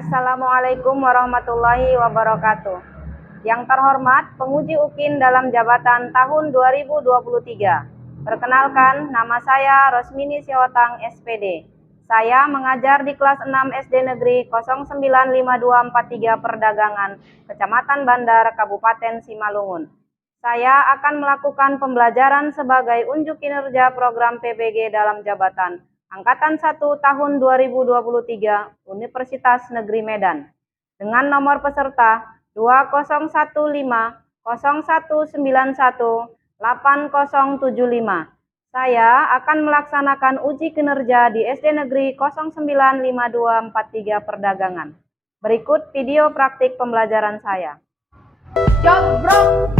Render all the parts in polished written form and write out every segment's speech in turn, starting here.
Assalamualaikum warahmatullahi wabarakatuh. Yang terhormat penguji UKIN dalam jabatan tahun 2023. Perkenalkan, nama saya Rosmini Siwatang SPD. Saya mengajar di kelas 6 SD Negeri 095243 Perdagangan, Kecamatan Bandar, Kabupaten Simalungun. Saya akan melakukan pembelajaran sebagai unjuk kinerja program PBG dalam jabatan Angkatan 1 tahun 2023 Universitas Negeri Medan dengan nomor peserta 205001918075. Saya akan melaksanakan uji kinerja di SD Negeri 095243 Perdagangan. Berikut video praktik pembelajaran saya. Jog bro,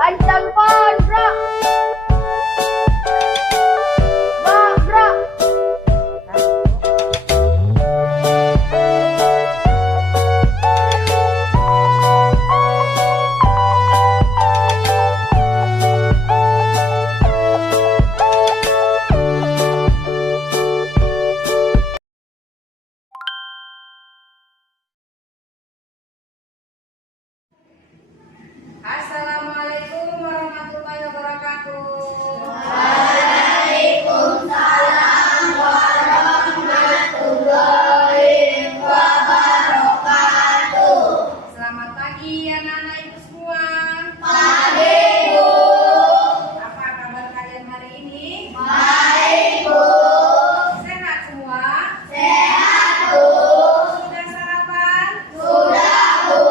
lancang pon bro. Assalamualaikum warahmatullahi wabarakatuh. Waalaikumsalam warahmatullahi wabarakatuh. Selamat pagi anak-anak ibu semua. Pagi Bu. Apa kabar kalian hari ini? Baik Bu. Sehat semua? Sehat Bu. Sudah sarapan? Sudah Bu.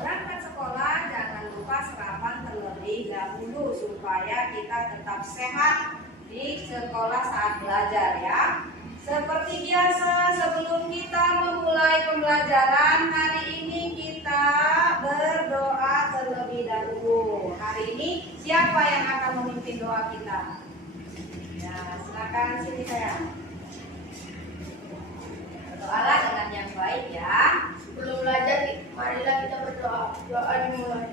Berangkat sekolah jangan lupa sarapan terlebih dahulu supaya kita tetap sehat di sekolah saat belajar ya. Seperti biasa sebelum kita memulai pembelajaran hari ini kita berdoa terlebih dahulu. Hari ini siapa yang akan memimpin doa kita? Ya, silakan sini sayang. Berdoalah dengan yang baik ya. Sebelum belajar, marilah kita berdoa. Doa dimulai.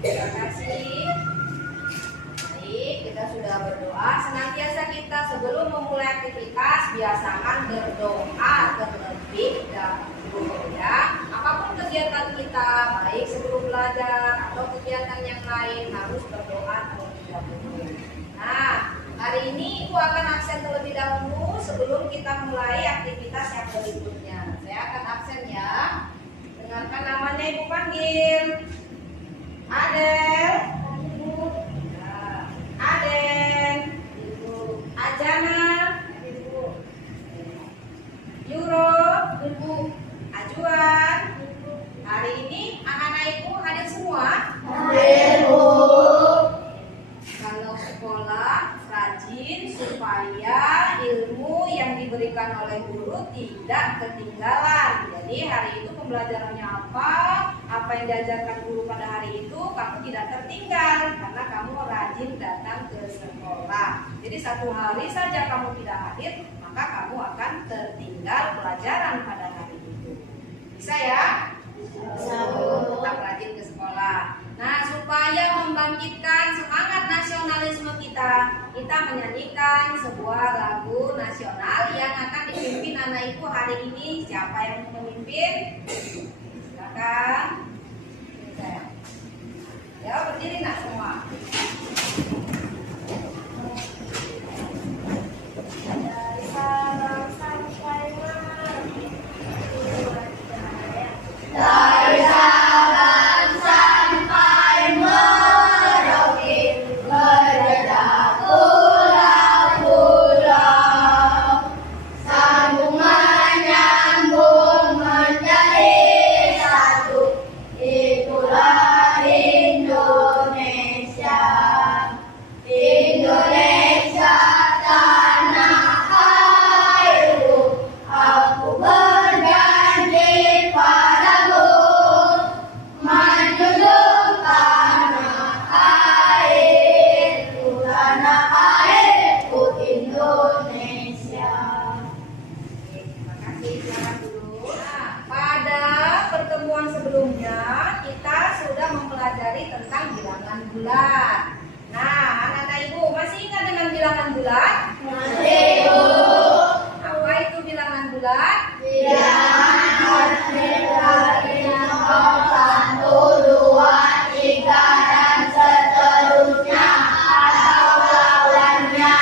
Terima kasih. Baik, kita sudah berdoa. Senantiasa kita sebelum memulai aktivitas biasakan berdoa terlebih dahulu ya. Apapun kegiatan kita, baik sebelum belajar atau kegiatan yang lain harus berdoa terlebih dahulu. Nah, hari ini Ibu akan absen terlebih dahulu sebelum kita mulai aktivitas yang berikutnya. Saya akan absen ya. Dengarkan namanya Ibu panggil. Adel, Aden, Ajana, Yuro, Ajuan. Hari ini anak-anak Ibu hadir semua. Kalau sekolah rajin supaya ilmu yang diberikan oleh guru tidak ketinggalan. Jadi hari itu pembelajarannya apa yang diajarkan guru pada hari itu kamu tidak tertinggal karena kamu rajin datang ke sekolah. Jadi satu hari saja kamu tidak hadir, maka kamu akan tertinggal pelajaran pada hari itu. Bisa ya? Tetap rajin ke sekolah. Nah, supaya membangkitkan semangat nasionalisme kita menyanyikan sebuah lagu nasional yang akan dipimpin anak-anak ibu hari ini siapa yang memimpin? Silakan. Ini saya. Ya, berdiri nak semua. Dari Sabang sampai Merauke. Dari Sabang sampai Merauke, beredar pulau-pulau, sambung menyambung menjadi satu, itulah Indonesia. Indonesia tanah airku, aku berjanji padamu, menjunjung tanah airku Indonesia. Terima kasih, silakan dulu. Nah, pada pertemuan sebelumnya kita sudah mempelajari tentang bilangan bulat. Nah, anak-anak ibu masih ingat dengan bilangan bulat? Masih, Bu. Apa itu bilangan bulat? Bilangan dari 1, 2, 3 dan seterusnya atau lawannya.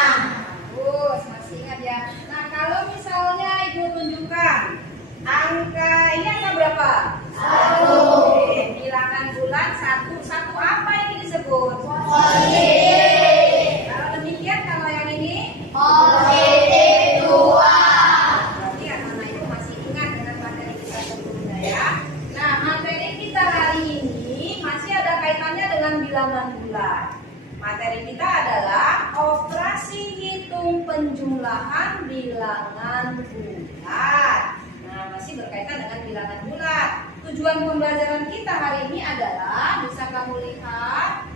Bagus, masih ingat ya. Nah, kalau misalnya ibu tunjukkan angka ini angka berapa? 1. Oke, bilangan bulat satu. Satu apa ini disebut? Positif. Kalau demikian, kalau yang ini? Positif 2. Berarti anak-anak itu masih ingat dengan materi kita sebelumnya ya. Nah, materi kita hari ini masih ada kaitannya dengan bilangan bulat. Materi kita adalah operasi hitung penjumlahan bilangan bulat. Nah, masih berkaitan dengan bilangan bulat. Tujuan pembelajaran kita hari ini adalah, bisa kamu lihat,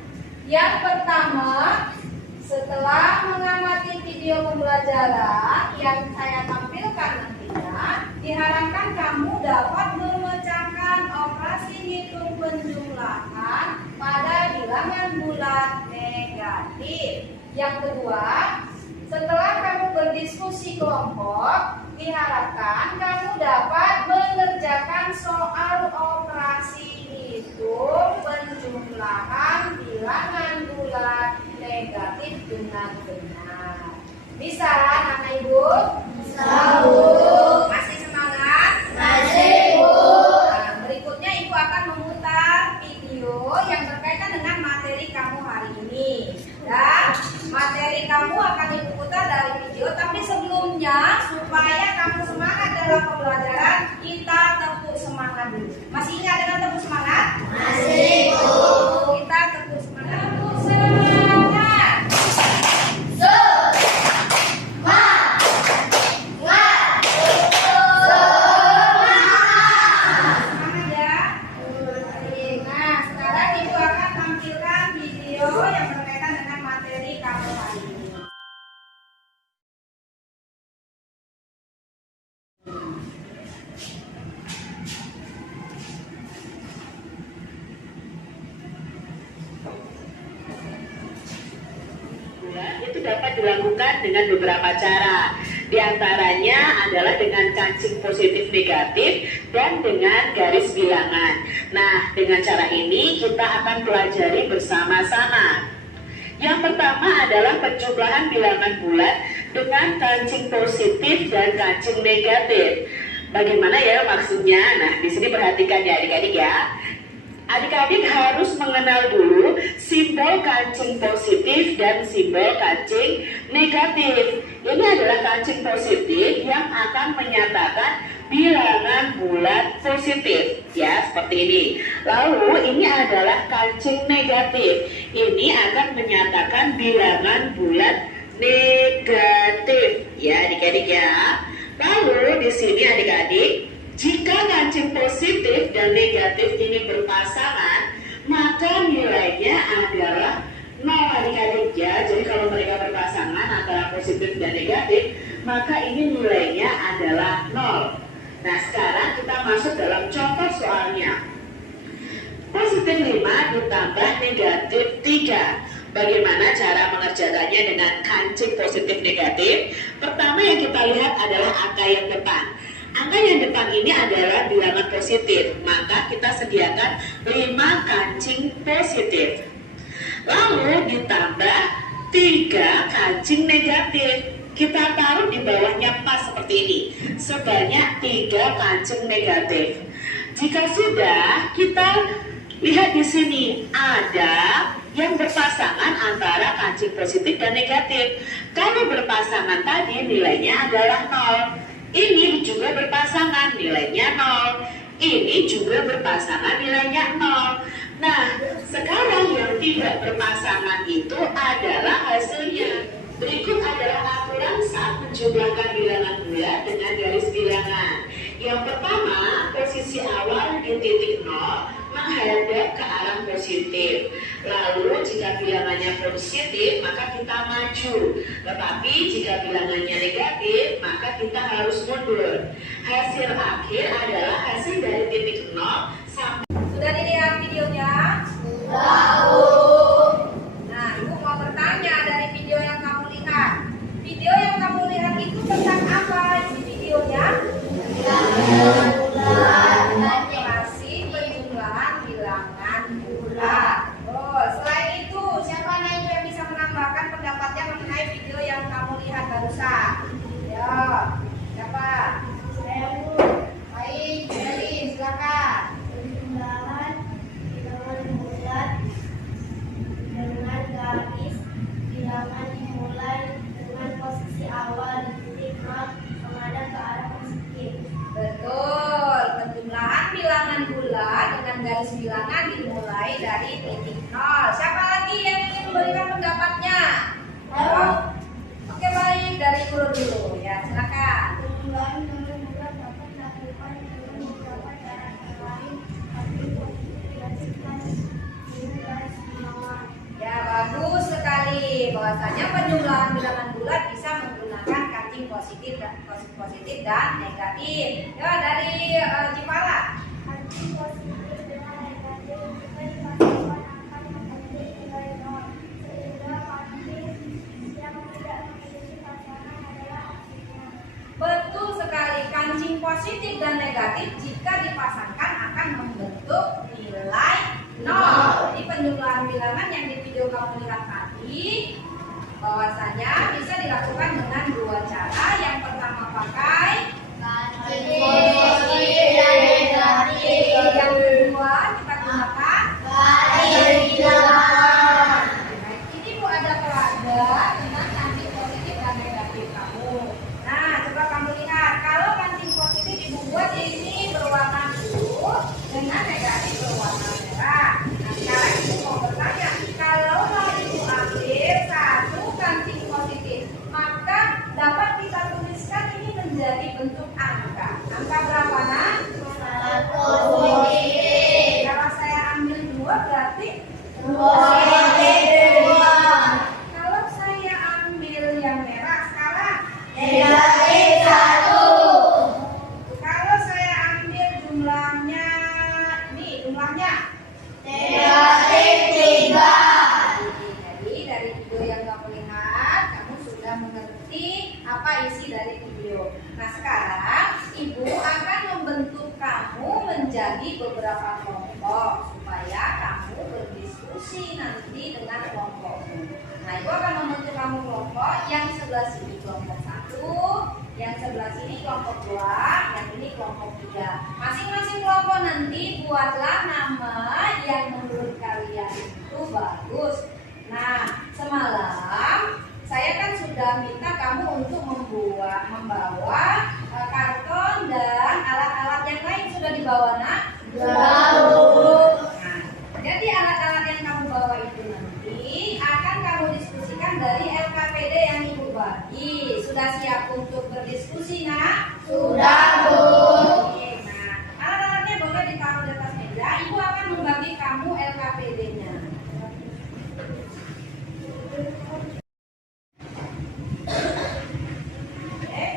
yang pertama, setelah mengamati video pembelajaran yang saya tampilkan nantinya, diharapkan kamu dapat memecahkan operasi hitung penjumlahan pada bilangan bulat negatif. Yang kedua, setelah kamu berdiskusi kelompok, diharapkan kamu dapat mengerjakan soal operasi hitung penjumlahan bilangan bulat negatif dengan benar. Bisa, anak ibu? Bisa, Bu. Masih semangat? Masih, Bu. Nah, berikutnya ibu akan memutar video yang berkaitan dengan materi kamu hari ini. Dan materi kamu akan ibu putar dari video, tapi sebelumnya supaya kamu semangat dalam pembelajaran, kita tepuk semangat dulu. Masih ingat dengan tepuk semangat? Masih, Bu. Kita tepuk semangat. Tepuk semangat. Semangat ya. Baik. Nah, sekarang ibu akan tampilkan video yang berkaitan dengan materi kamu hari ini. Itu dapat dilakukan dengan beberapa cara. Di antaranya adalah dengan kancing positif negatif dan dengan garis bilangan. Nah, dengan cara ini kita akan pelajari bersama-sama. Yang pertama adalah penjumlahan bilangan bulat dengan kancing positif dan kancing negatif. Bagaimana ya maksudnya? Nah, di sini perhatikan ya adik-adik ya. Adik-adik harus mengenal dulu simbol kancing positif dan simbol kancing negatif. Ini adalah kancing positif yang akan menyatakan bilangan bulat positif, ya seperti ini. Lalu ini adalah kancing negatif. Ini akan menyatakan bilangan bulat negatif, ya adik-adik ya. Lalu di sini adik-adik, jika kancing positif dan negatif ini berpasangan, maka nilainya adalah 0 adik-adik ya. Jadi kalau mereka berpasangan antara positif dan negatif, maka ini nilainya adalah 0. Nah sekarang kita masuk dalam contoh soalnya. Positif 5 ditambah negatif 3. Bagaimana cara mengerjakannya dengan kancing positif negatif? Pertama yang kita lihat adalah angka yang depan. Angka yang depan ini adalah bilangan positif, maka kita sediakan 5 kancing positif. Lalu ditambah 3 kancing negatif. Kita taruh di bawahnya pas seperti ini, sebanyak 3 kancing negatif. Jika sudah, kita lihat di sini ada yang berpasangan antara kancing positif dan negatif. Kalau berpasangan tadi nilainya adalah 0. Ini juga berpasangan, nilainya 0. Ini juga berpasangan, nilainya 0. Nah, sekarang yang tidak berpasangan itu adalah hasilnya. Berikut adalah aturan saat menjumlahkan bilangan bulat dengan garis bilangan. Yang pertama, posisi awal di titik 0 menghadap ke arah positif. Lalu jika bilangannya positif maka kita maju. Tetapi jika bilangannya negatif maka kita harus mundur. Hasil akhir adalah hasil dari titik 0 sampai. Sudah dilihat videonya? Tahu. Nah, Ibu mau bertanya dari video yang kamu lihat. Video yang kamu lihat itu tentang apa isi videonya? Kalkulasi penjumlahan bilangan bulat. Oh, selain itu, siapa yang bisa menambahkan pendapatnya mengenai video yang kamu lihat barusan? Ya, siapa? Saya Bu. Baik, Meli, silakan. Penjumlahan bilangan bulat dengan garis bilangan dimulai dengan posisi awal di titik 0 menghadap ke arah positif. Betul, penjumlahan bilangan bulat dengan garis bilangan dimulai dari titik 0. Siapa lagi yang ingin memberikan pendapatnya? Tahu. Oke, baik, dari Guru dulu. Ya, silakan. Penjumlahan bilangan bulat dapat dilakukan dengan beberapa cara lain, tapi positif dilakukan dengan garis bilangan. Ya, bagus sekali. Bahwasanya penjumlahan bilangan bulat bisa menggunakan kancing positif dan negatif. Ya, dari Cipala. Kancing positif dengan negatif jika dipasangkan akan memiliki nilai 0, sehingga kancing yang tidak memiliki pasangan adalah hasilnya. Betul sekali. Kancing positif dan negatif jika dipasangkan akan membentuk nilai 0. Jadi penjumlahan bilangan yang di video kamu lihat tadi bahwasanya bisa dilakukan dengan 2 cara. Yang pertama pakai Kancing positif dan negatif. yang kedua kita gunakan Garis bilangan. Baik, ini Bu ada pelajar dengan kancing positif dan negatif kamu. Nah, coba kamu lihat kalau kancing positif Ibu buat ini berwarna biru dengan negatif berwarna merah. Nah, sekarang Ibu mau bertanya, kalau Ibu ambil 1 kancing positif, maka dapat kita tuliskan ini menjadi bentuk angka. Angka berapa, Nak? Positif. Kalau saya ambil 2 berarti Positif 2. kalau saya ambil yang merah sekarang Negatif 1. kalau saya ambil jumlahnya jumlahnya Negatif 3. jadi dari video yang kamu lihat kamu sudah mengerti apa isi dari video. Nah, sekarang Ibu akan membentuk kamu menjadi beberapa kelompok supaya kamu berdiskusi nanti dengan kelompokmu. Nah, Ibu akan membentuk kamu kelompok yang sebelah sini kelompok 1, yang sebelah sini kelompok 2, yang ini kelompok 3. Masing-masing kelompok nanti buatlah nama yang menurut kalian itu bagus. Nah, semalam saya kan sudah minta kamu untuk membawa karton dan alat-alat yang lain. Sudah dibawa, Nak? Tahu. Nah, jadi alat-alat yang kamu bawa itu nanti akan kamu diskusikan dari LKPD yang Ibu bagi. Sudah siap untuk berdiskusi, Nak? Sudah, Bu. Oke, nah, alat-alatnya boleh ditaruh di atas meja. Ibu akan membagi kamu LKPD-nya. Oke.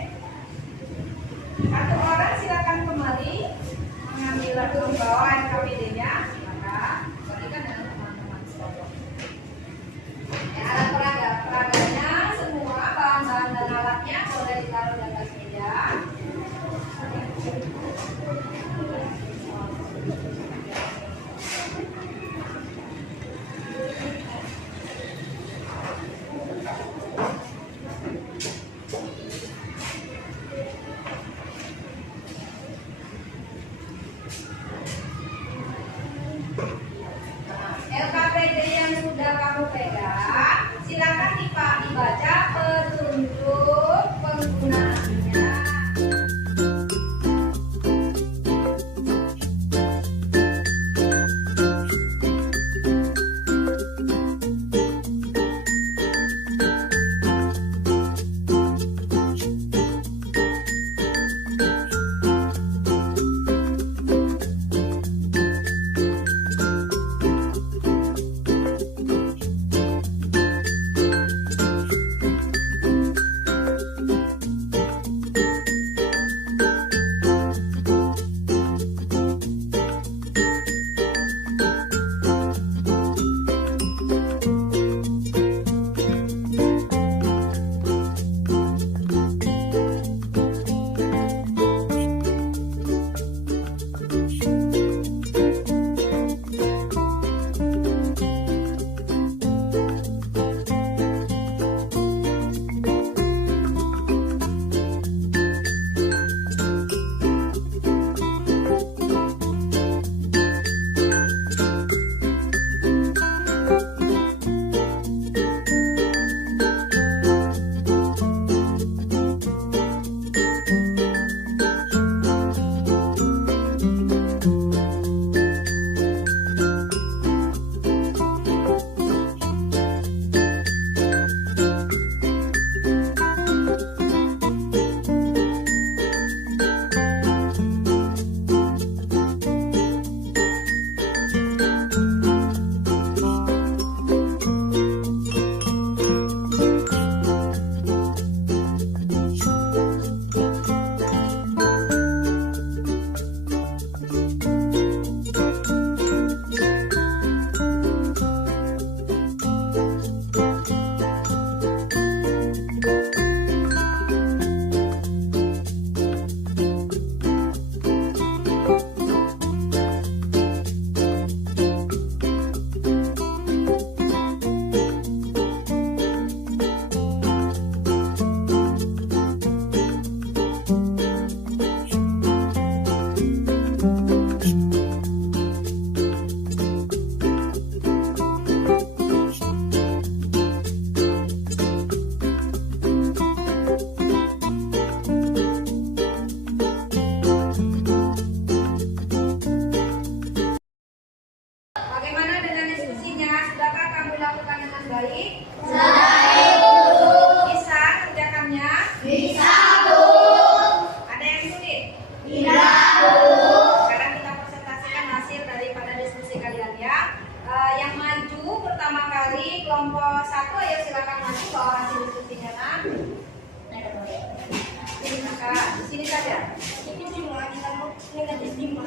positif 5 ditambah negatif 5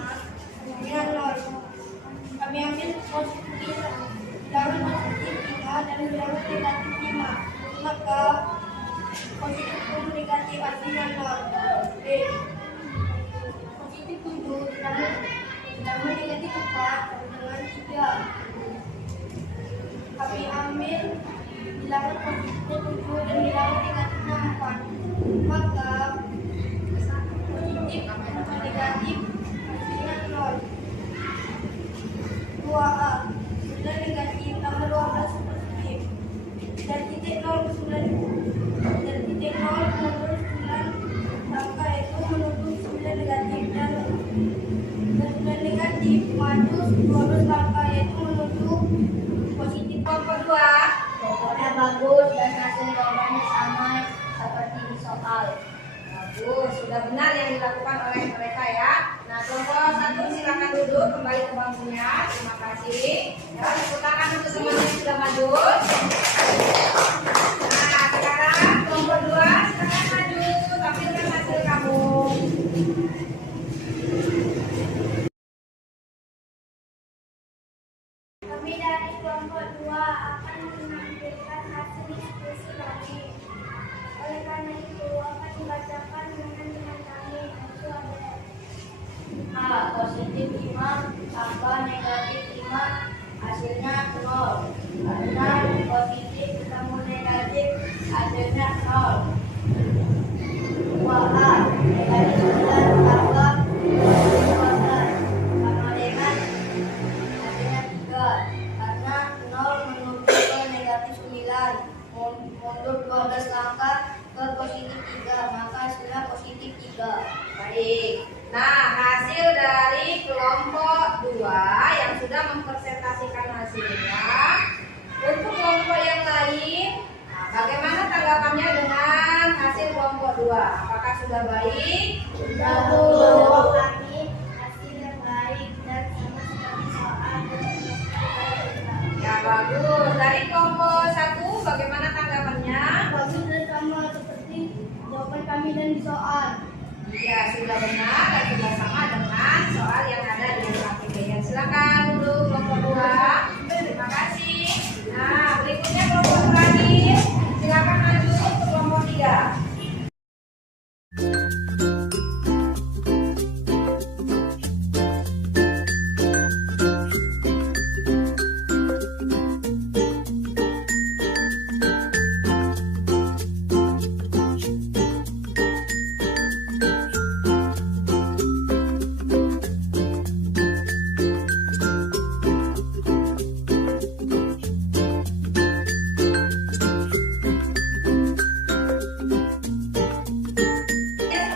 dengan 0. Kami ambil positif bilangan positif 5 dan bilangan negatif 5. Maka positif plus negatif artinya 0. B. Positif 7 ditambah negatif 4 dengan 3. Kami ambil bilangan positifnya 7 dan bilangan negatifnya 4. Maka positif tambah negatif hasilnya 0. 2A 9 negatif tambah 12 positif. Dan titik 0 menurut 9 angka itu menuju 9 negatif dan 9 negatif maju 12 angka yaitu menuju positif. Kelompok 2. Jawabannya bagus dan hasil jawabannya sama seperti di soal. Bagus, sudah benar yang dilakukan oleh mereka ya. Nah, kelompok 1 silakan duduk kembali ke bangkunya. Terima kasih. Ya, tepuk tangan untuk semuanya yang sudah maju. Nah, sekarang kelompok 2 silakan maju, tampilkan hasil kamu. Kami dari kelompok 2 akan menampilkan hasil diskusi kami. Oleh karena itu akan dibacakan dengan kami. Itu ada A. Positif 5 tambah negatif 5 hasilnya 0. Karena positif ketemu negatif hasilnya 0. 2A. Negatif 9 tambah negatif 12 sama dengan hasilnya 3. Karena 0 menuju ke negatif 9. Mundur 12 langkah ke positif 3, maka hasilnya positif 3. Baik. Nah, hasil dari kelompok 2 yang sudah mempresentasikan hasilnya. Untuk kelompok yang lain, nah, bagaimana tanggapannya dengan hasil kelompok 2? Apakah sudah baik? Menurut kami hasil yang baik dan sama seperti soal. Ya, bagus. Dari kelompok 1, bagaimana tanggapannya? Bagus dan sama seperti jawaban kami dan di soal. Ya, sudah benar dan sudah sama dengan soal yang ada di SKPD. Silakan duduk kelompok 2. Terima kasih. Nah, berikutnya kelompok terakhir. Silakan maju ke kelompok 3.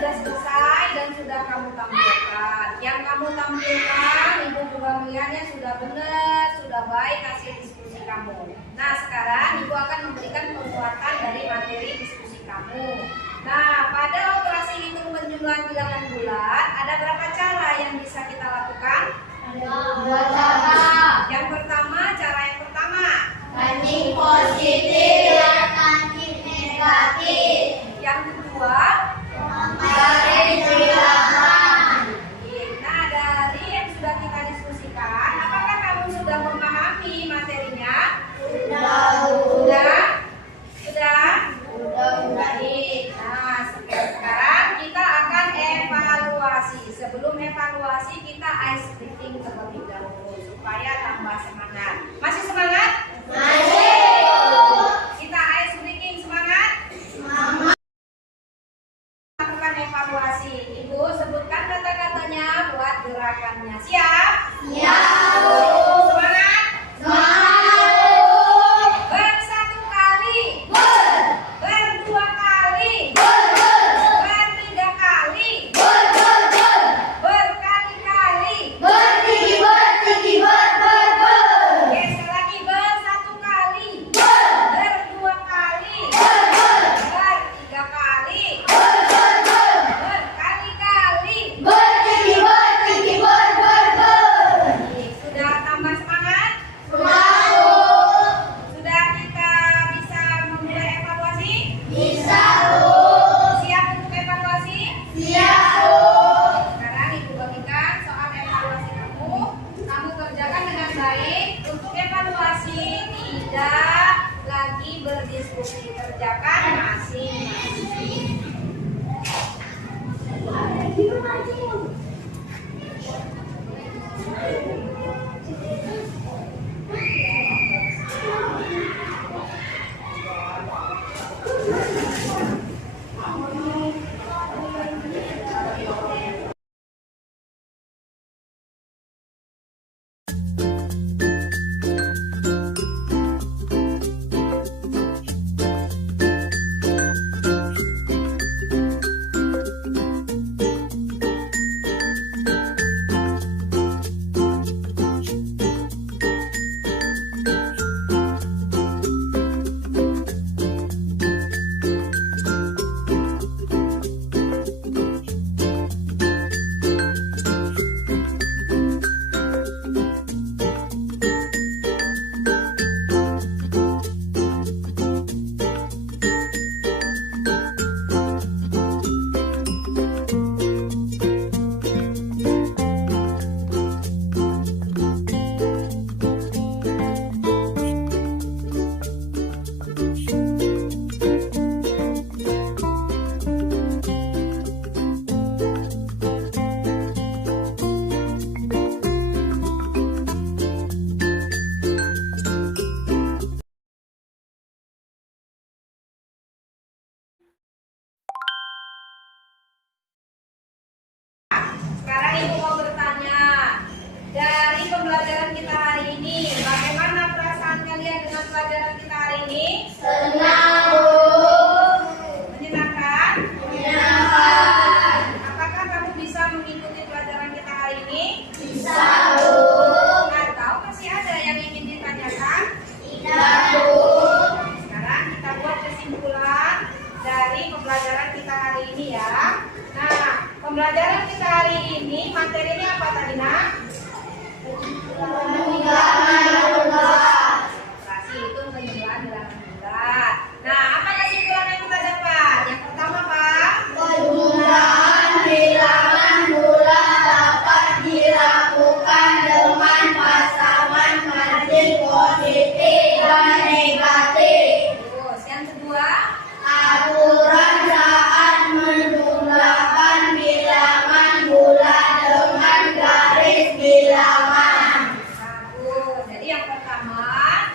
Sudah selesai dan sudah kamu tampilkan. Yang kamu tampilkan, Ibu juga melihatnya sudah benar, sudah baik hasil diskusi kamu. Nah, sekarang Ibu akan memberikan penguatan dari materi diskusi kamu. Nah, pada operasi hitung penjumlahan bilangan bulat, ada berapa cara yang bisa kita lakukan? Dua cara. Yang pertama, cara yang pertama. Kancing positif dan kancing negatif. Yang kedua, Garis bilangan. nah, dari yang sudah kita diskusikan, apakah kamu sudah memahami materinya? Sudah? Baik. Nah, sekarang kita akan evaluasi. Sebelum evaluasi, kita ice breaking terlebih dahulu supaya tambah semangat. Masih semangat? Kita ice breaking, semangat? Lakukan evaluasi. Ibu sebutkan kata-katanya buat gerakannya. Siap? Semangat? Bersatu kali. Berdua kali. Bertiga kali. Berkali-kali. Geser lagi. Bersatu kali. Berdua kali. Bertiga kali. Berkali-kali. Sekarang Ibu mau bertanya, dari pembelajaran kita hari ini, bagaimana perasaan kalian dengan pelajaran kita hari ini? Senang, Bu. Menyenangkan? Menyenangkan. Apakah kamu bisa mengikuti pelajaran kita hari ini? Bisa, Bu. Atau masih ada yang ingin ditanyakan? Tidak, Bu. Sekarang kita buat kesimpulan dari pembelajaran kita hari ini ya. Nah, pembelajaran kita hari ini materinya apa tadi, Nak? Operasi hitung penjumlahan bilangan bulat. Nah, apa kesimpulan yang kita dapat? Yang pertama, Pak. Penjumlahan bilangan bulat dapat dilakukan dengan pasangan margin positif dan negatif. Terus, yang kedua. Aturan saat menjumlahkan bilangan bulat dengan garis bilangan. Bagus. Jadi yang pertama,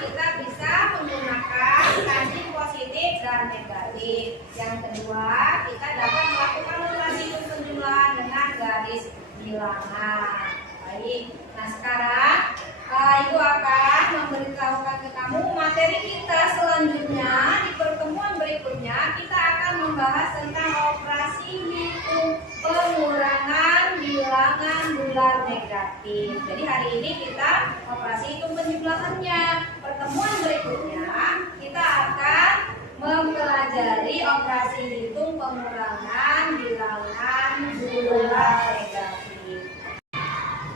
kita bisa menggunakan kancing positif dan negatif. Yang kedua, kita dapat melakukan operasi hitung penjumlahan dengan garis bilangan. Baik. Nah, sekarang Ibu akan memberitahukan ke kamu materi kita selanjutnya. Di pertemuan berikutnya kita akan membahas tentang operasi hitung pengurangan bilangan bulat negatif. Jadi hari ini kita operasi hitung penjumlahannya. Pertemuan berikutnya kita akan mempelajari operasi hitung pengurangan bilangan bulat negatif.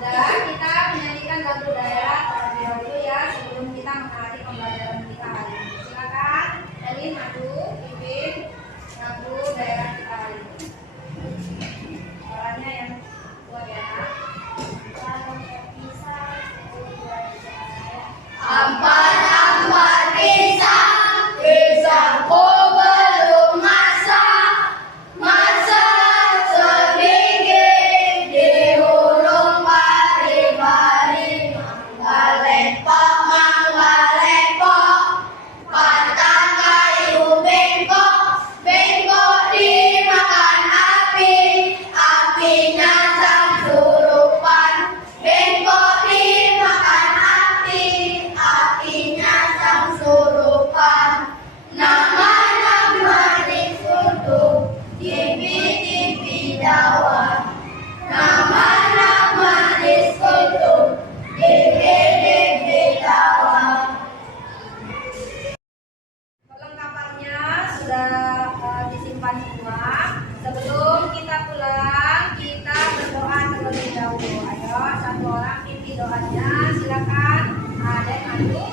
Dan kita menyanyikan lagu daerah terlebih dahulu ya sebelum kita mengakhiri pembelajaran kita hari ini. Silakan, Elin, maju, Ipin, lagu daerah kita hari ini. Suaranya yang kuat ya. Empat pisang, pisangku belum masak, masak sedikit di hurung bari-bari, mangga lepok, batang kayu bengkok, bengkok dimakan api, apinya sang surupan, bengkok dimakan api, apinya sang surupan. Nama-nama dikutuk, tipi-tipi dawa. Nama-nama dikutuk, tipi-tipi dawa. Perlengkapannya sudah disimpan semua. Sebelum kita pulang, kita berdoa terlebih dahulu. Ayo, satu orang pimpin doanya. Silakan. Ada yang maju.